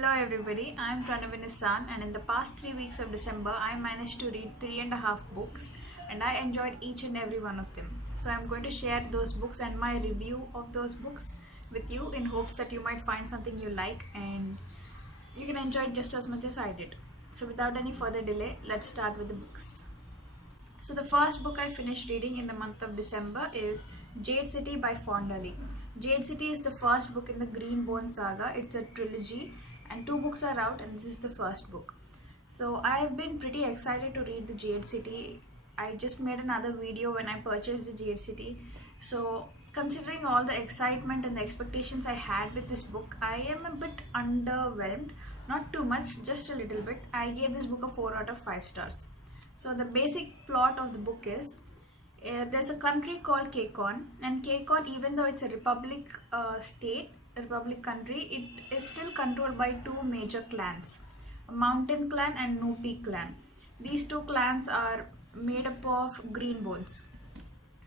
Hello everybody, I am Pranav Nissan, and in the past 3 weeks of December I managed to read 3.5 books and I enjoyed each and every one of them. So I am going to share those books and my review of those books with you in hopes that you might find something you like and you can enjoy it just as much as I did. So without any further delay, let's start with the books. So the first book I finished reading in the month of December is Jade City by Fonda Lee. Jade City is the first book in the Greenbone saga. It's a trilogy and 2 books are out and this is the first book. So I have been pretty excited to read the Jade City. I just made another video when I purchased the Jade City. So considering all the excitement and the expectations I had with this book, I am a bit underwhelmed. Not too much, just a little bit. I gave this book a 4 out of 5 stars. So the basic plot of the book is there's a country called Kekon, and Kekon, even though it's a republic republic country, it is still controlled by 2 major clans, a Mountain Clan and No Peak Clan. These 2 clans are made up of Greenbones.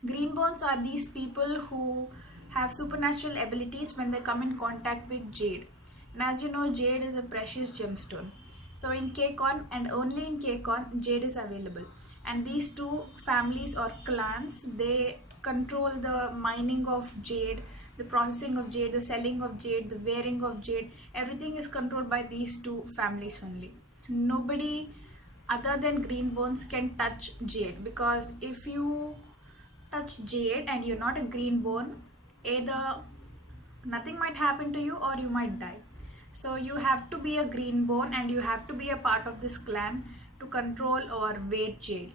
Greenbones are these people who have supernatural abilities when they come in contact with jade. And as you know, jade is a precious gemstone. So in Kekon and only in Kekon, jade is available. And these 2 families or clans, they control the mining of jade, the processing of jade, the selling of jade, the wearing of jade. Everything is controlled by these 2 families only. Nobody other than Greenbones can touch jade, because if you touch jade and you're not a Greenbone, either nothing might happen to you or you might die. So you have to be a Greenbone and you have to be a part of this clan to control or wear jade.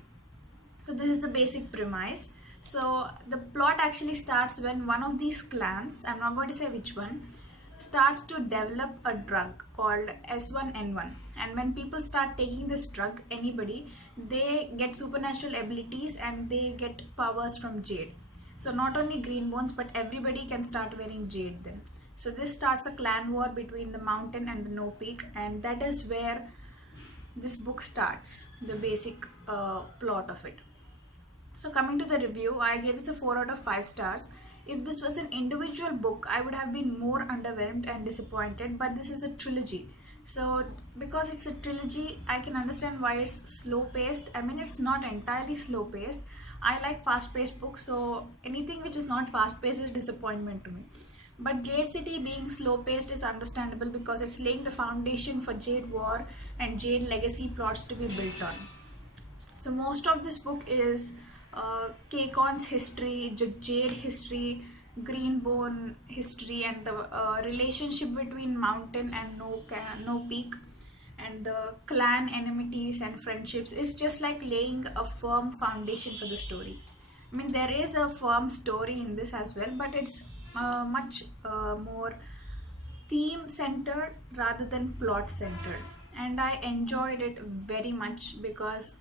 So this is the basic premise. So the plot actually starts when one of these clans, I'm not going to say which one, starts to develop a drug called S1N1. And when people start taking this drug, anybody, they get supernatural abilities and they get powers from jade. So not only Greenbones, but everybody can start wearing jade then. So this starts a clan war between the Mountain and the No Peak, and that is where this book starts, the basic plot of it. So coming to the review, I gave this a 4 out of 5 stars. If this was an individual book, I would have been more underwhelmed and disappointed, but this is a trilogy. So because it's a trilogy, I can understand why it's slow paced. I mean, it's not entirely slow paced. I like fast paced books, so anything which is not fast paced is a disappointment to me. But Jade City being slow paced is understandable because it's laying the foundation for Jade War and Jade Legacy plots to be built on. So most of this book is Kekon's history, Jade history, Greenbone history, and the relationship between Mountain and No Peak, and the clan enmities and friendships is just like laying a firm foundation for the story. I mean, there is a firm story in this as well, but it's much more theme centered rather than plot centered, and I enjoyed it very much because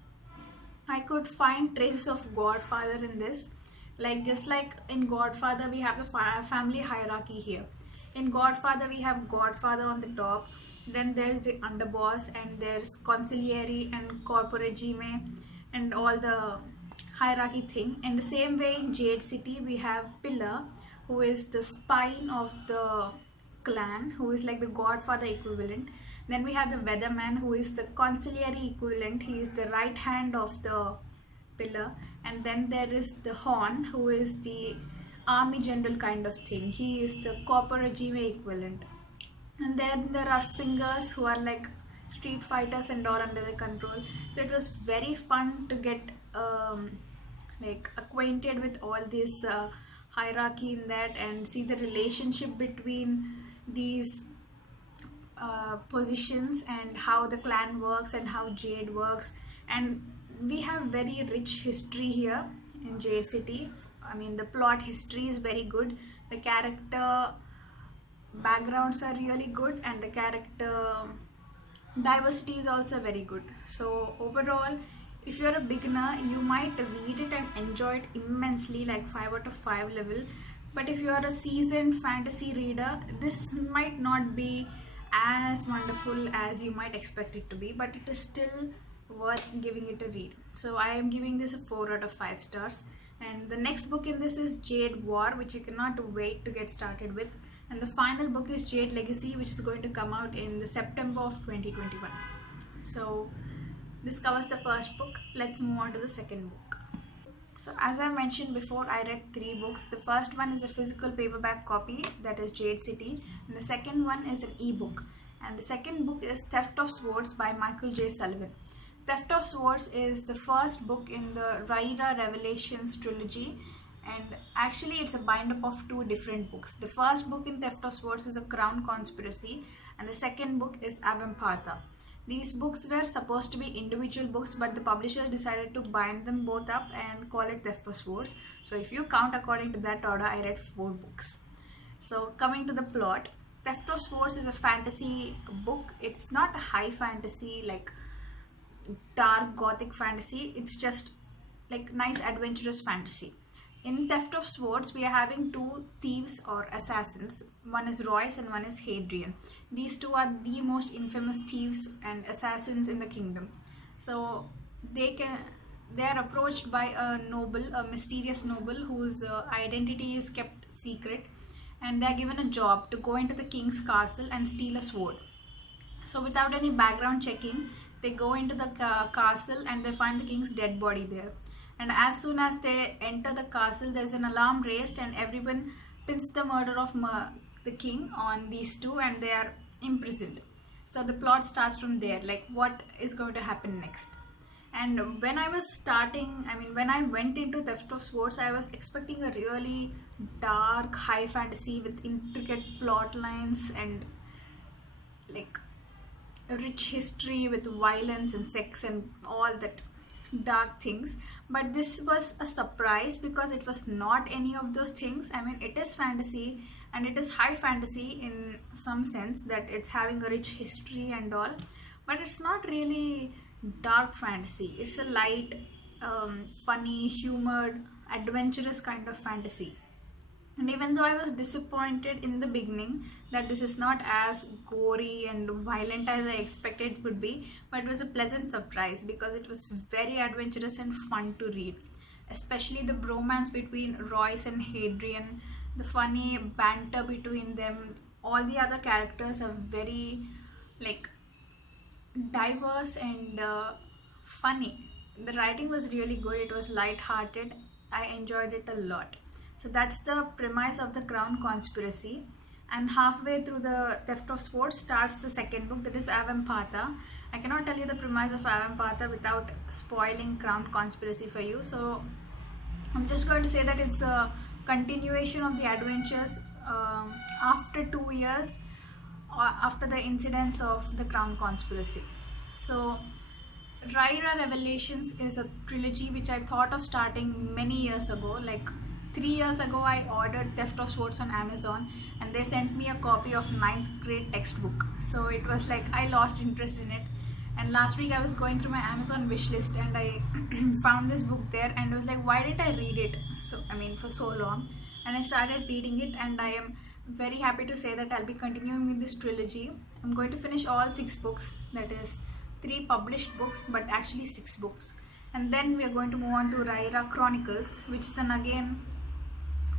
I could find traces of Godfather in this. Like just like in Godfather we have the family hierarchy here. In Godfather we have Godfather on the top, then there's the underboss, and there's consigliere and corpo regime and all the hierarchy thing. In the same way in Jade City we have Pillar, who is the spine of the clan, who is like the Godfather equivalent. Then we have the Weatherman, who is the consigliere equivalent. He is the right hand of the Pillar. And then there is the Horn, who is the army general kind of thing. He is the corpo regime equivalent. And then there are Fingers, who are like street fighters and all under the control. So it was very fun to get like acquainted with all this hierarchy in that and see the relationship between these positions and how the clan works and how Jade works. And we have very rich history here in Jade City. I mean, the plot history is very good, the character backgrounds are really good, and the character diversity is also very good. So overall, if you're a beginner, you might read it and enjoy it immensely, like 5 out of 5 level. But if you're a seasoned fantasy reader, this might not be as wonderful as you might expect it to be, but it is still worth giving it a read. So I am giving this a 4 out of 5 stars. And the next book in this is Jade War, which you cannot wait to get started with. And the final book is Jade Legacy, which is going to come out in the September of 2021. So this covers the first book. Let's move on to the second book. So as I mentioned before, I read 3 books. The first one is a physical paperback copy, that is Jade City, and the second one is an ebook. And the second book is Theft of Swords by Michael J. Sullivan. Theft of Swords is the first book in the Rhaenyra Revelations trilogy, and actually it's a bind-up of 2 different books. The first book in Theft of Swords is A Crown Conspiracy, and the second book is Avampatha. These books were supposed to be individual books, but the publisher decided to bind them both up and call it Theft of Swords. So if you count according to that order, I read 4 books. So coming to the plot, Theft of Swords is a fantasy book. It's not a high fantasy, like dark gothic fantasy. It's just like nice adventurous fantasy. In Theft of Swords, we are having 2 thieves or assassins. One is Royce and one is Hadrian. These 2 are the most infamous thieves and assassins in the kingdom. So they are approached by a noble, a mysterious noble whose identity is kept secret, and they are given a job to go into the king's castle and steal a sword. So without any background checking, they go into the castle and they find the king's dead body there. And as soon as they enter the castle, there's an alarm raised and everyone pins the murder of the king on these 2 and they are imprisoned. So the plot starts from there, like what is going to happen next. And when I went into Theft of Swords, I was expecting a really dark, high fantasy with intricate plot lines and like a rich history with violence and sex and all that dark things. But this was a surprise because it was not any of those things. It is fantasy and it is high fantasy in some sense that it's having a rich history and all, but it's not really dark fantasy. It's a light, funny, humored, adventurous kind of fantasy. And even though I was disappointed in the beginning that this is not as gory and violent as I expected it would be, but it was a pleasant surprise because it was very adventurous and fun to read. Especially the bromance between Royce and Hadrian, the funny banter between them. All the other characters are very like diverse and funny. The writing was really good. It was light-hearted. I enjoyed it a lot. So that's the premise of the Crown Conspiracy, and halfway through the Theft of Swords starts the second book, that is Avampatha. I cannot tell you the premise of Avampatha without spoiling Crown Conspiracy for you, so I'm just going to say that it's a continuation of the adventures after 2 years after the incidents of the Crown Conspiracy. So Rhaenyra Revelations is a trilogy which I thought of starting many years ago. Like 3 years ago, I ordered Theft of Swords on Amazon and they sent me a copy of 9th grade textbook. So it was like I lost interest in it. And last week I was going through my Amazon wishlist and I found this book there and I was like, why didn't I read it for so long? And I started reading it and I am very happy to say that I'll be continuing with this trilogy. I'm going to finish all 6 books, that is 3 published books but actually 6 books. And then we are going to move on to Rhaenyra Chronicles, which is again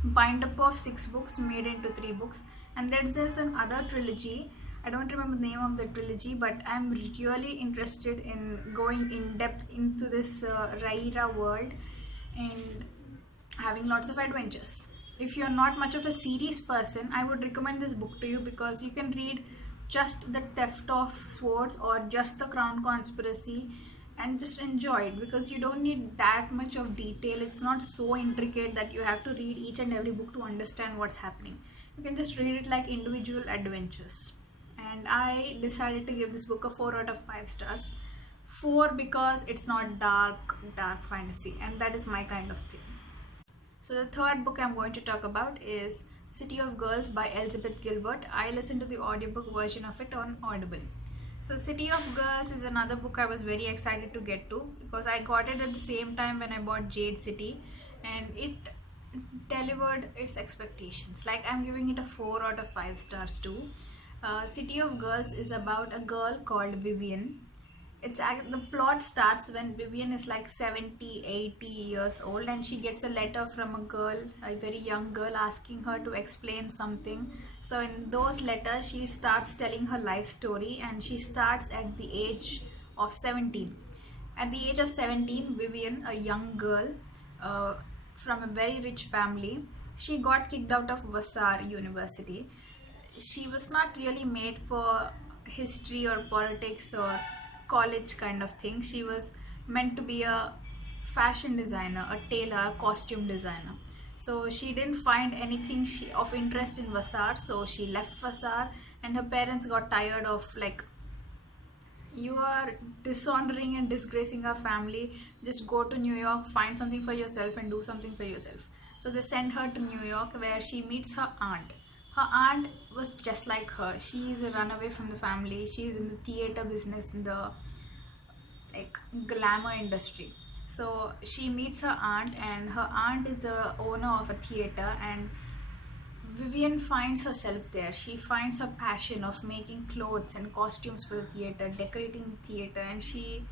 bind up of 6 books made into 3 books. And then there's another trilogy. I don't remember the name of the trilogy, but I'm really interested in going in depth into this Rhaenyra world and having lots of adventures. If you're not much of a series person, I would recommend this book to you because you can read just the Theft of Swords or just the Crown Conspiracy and just enjoy it because you don't need that much of detail. It's not so intricate that you have to read each and every book to understand what's happening. You can just read it like individual adventures. And I decided to give this book a 4 out of 5 stars. 4 because it's not dark fantasy, and that is my kind of thing. So the third book I'm going to talk about is City of Girls by Elizabeth Gilbert. I listened to the audiobook version of it on Audible. So City of Girls is another book I was very excited to get to because I got it at the same time when I bought Jade City and it delivered its expectations. Like I'm giving it a 4 out of 5 stars too. City of Girls is about a girl called Vivian. the plot starts when Vivian is like 70, 80 years old, and she gets a letter from a girl, a very young girl, asking her to explain something. So in those letters she starts telling her life story, and she starts at the age of 17. At the age of 17, Vivian, a young girl from a very rich family, she got kicked out of Vassar University. She was not really made for history or politics or college kind of thing. She was meant to be a fashion designer, a tailor, a costume designer. So she didn't find anything of interest in Vassar, so she left Vassar, and her parents got tired of like, you are dishonoring and disgracing our family, just go to New York, find something for yourself and do something for yourself. So they sent her to New York, where she meets her aunt. Her aunt was just like her. She is a runaway from the family. She is in the theater business, in the like glamour industry. So she meets her aunt, and her aunt is the owner of a theater, and Vivian finds herself there. She finds her passion of making clothes and costumes for the theater, decorating the theater, and she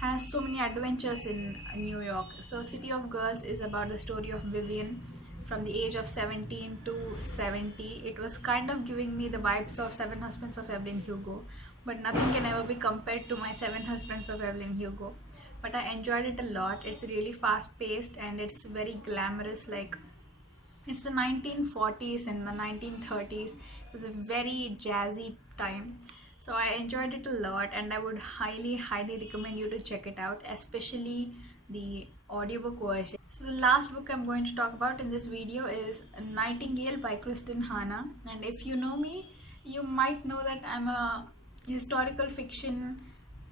has so many adventures in New York. So City of Girls is about the story of Vivian from the age of 17 to 70. It was kind of giving me the vibes of Seven Husbands of Evelyn Hugo, but nothing can ever be compared to my Seven Husbands of Evelyn Hugo. But I enjoyed it a lot. It's really fast paced and it's very glamorous, like it's the 1940s and the 1930s. It's a very jazzy time. So I enjoyed it a lot, and I would highly recommend you to check it out, especially the audiobook version. So the last book I'm going to talk about in this video is Nightingale by Kristen Hanna. And if you know me, you might know that I'm a historical fiction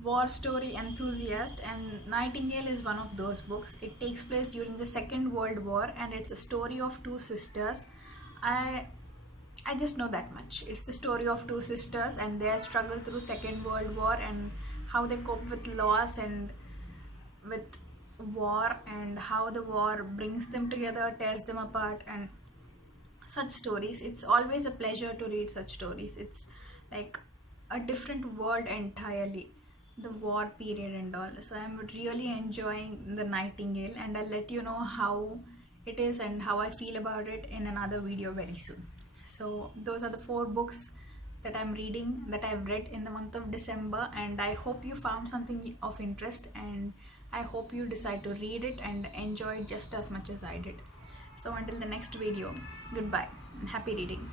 war story enthusiast, and Nightingale is one of those books. It takes place during the Second World War, and it's a story of two sisters. I just know that much. It's the story of two sisters and their struggle through Second World War, and how they cope with loss and with war, and how the war brings them together, tears them apart, and such stories. It's always a pleasure to read such stories. It's like a different world entirely, the war period and all. So I'm really enjoying the Nightingale, and I'll let you know how it is and how I feel about it in another video very soon. So those are the 4 books that I'm reading, that I've read in the month of December, and I hope you found something of interest, and I hope you decide to read it and enjoy it just as much as I did. So until the next video, goodbye and happy reading.